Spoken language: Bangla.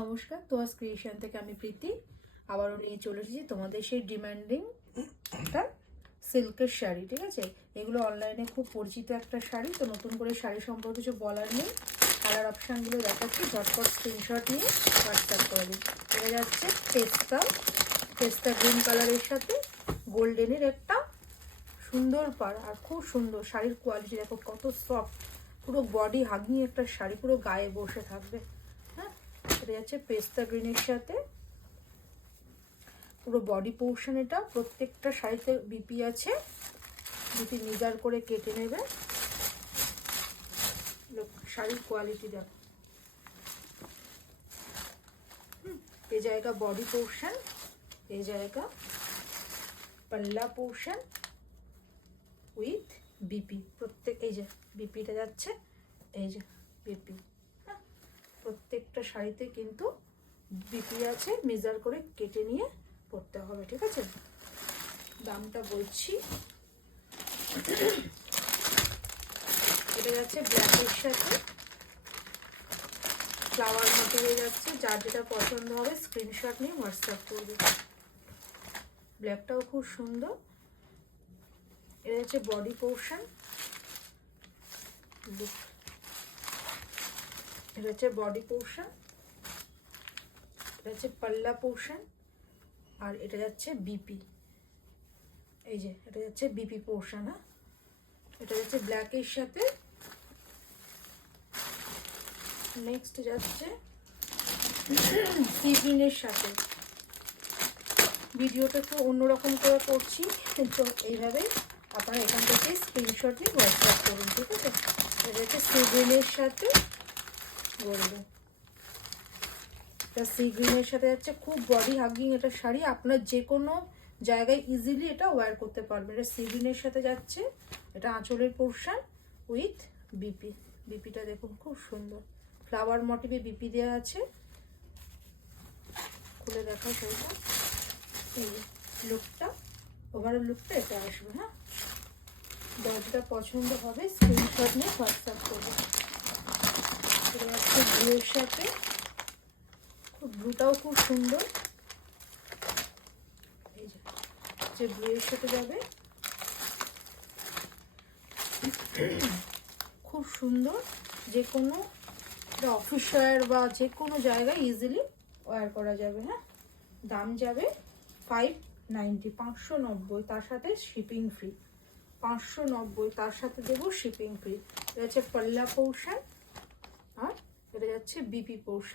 নমস্কার, তোয়াজ ক্রিয়েশন থেকে আমি প্রীতি আবারও নিয়ে চলে এসেছি তোমাদের সেই ডিমান্ডিং একটা সিল্কের শাড়ি। ঠিক আছে, এগুলো অনলাইনে খুব পরিচিত একটা শাড়ি, তো নতুন করে শাড়ি সম্পর্কে কিছু বলার নেই। কালার অপশানগুলো দেখাচ্ছি, ঝটপট স্ক্রিনশট নিয়ে হোয়াটসঅ্যাপ করে দিন। এটা যাচ্ছে পেস্তা গ্রিন কালারের সাথে গোল্ডেনের একটা সুন্দর পাড়, আর খুব সুন্দর শাড়ির কোয়ালিটি দেখো কত সফট, পুরো বডি হাগিং একটা শাড়ি, পুরো গায়ে বসে থাকবে। হ্যাঁ, এটা যাচ্ছে পেস্তা গ্রিনের সাথে পুরো বডি পোর্শন। এটা প্রত্যেকটা শাড়িতে বিপি আছে, বিপি মেজার করে কেটে নেবে। শাড়ির কোয়ালিটি দেখো, এই জায়গা বডি পোর্শন, এই জায়গা পাল্লা পোর্শন উইথ বিপি। প্রত্যেক এই যে বিপিটা যাচ্ছে, এই যে বিপি। হ্যাঁ, প্রত্যেকটা শাড়িতে কিন্তু বিপি আছে, মেজার করে কেটে নিয়ে পরতে হবে। ঠিক আছে, দামটা বলছি। এটা যাচ্ছে ব্ল্যাকের সাথে ফ্লাওয়ার মতো হয়ে যাচ্ছে। যার যেটা পছন্দ হবে স্ক্রিনশট নিয়ে হোয়াটসঅ্যাপ করবে। ব্ল্যাকটাও খুব সুন্দর। এটা হচ্ছে বডি পোর্শন, এটা হচ্ছে বডি পোর্শন, এটা হচ্ছে পাল্লা পোর্শন, আর এটা যাচ্ছে বিপি। এই যে এটা যাচ্ছে বিপি পোর্শন। হ্যাঁ, এটা যাচ্ছে ব্ল্যাকের সাথে। নেক্সট যাচ্ছে সি গ্রিনের সাথে। ভিডিওটা একটু অন্যরকম করে করছি, তো এইভাবে আপনারা এখান থেকে স্ক্রিনশট নিয়ে হোয়াটসঅ্যাপ করুন। ঠিক আছে, এটা হচ্ছে সি গ্রিনের সাথে গোল্ডেন। এটা সি গ্রিনের সাথে যাচ্ছে, খুব বডি হাগিং এটা শাড়ি, আপনার যে কোনো জায়গায় ইজিলি এটা ওয়্যার করতে পারবেন। এটা সি গ্রিনের সাথে যাচ্ছে, এটা আঁচলের পোর্শন উইথ বিপি। বিপিটা দেখুন খুব সুন্দর, ফ্লাওয়ার মোটিভে বিপি দেওয়া আছে। খুলে দেখা শাড়িটা, এই লুকটা, ওভারঅল লুকটা এটা আসবে। হ্যাঁ, যেটা পছন্দ হবে স্ক্রিনশট নিয়ে হোয়াটসঅ্যাপ করবে। এটা হচ্ছে ব্লুর সাথে, ব্লুটাও খুব সুন্দর। এই যে ব্লুয়ের সাথে যাবে, খুব সুন্দর। যে কোনো অফিস ওয়্যার বা যে কোনো জায়গায় ইজিলি ওয়্যার করা যাবে। হ্যাঁ, দাম যাবে 590, 590, তার সাথে শিপিং ফ্রি। 590, তার সাথে দেবো শিপিং ফ্রি। এটা হচ্ছে পাল্লা পোর্শন, আর এটা যাচ্ছে বিপি পোর্শন।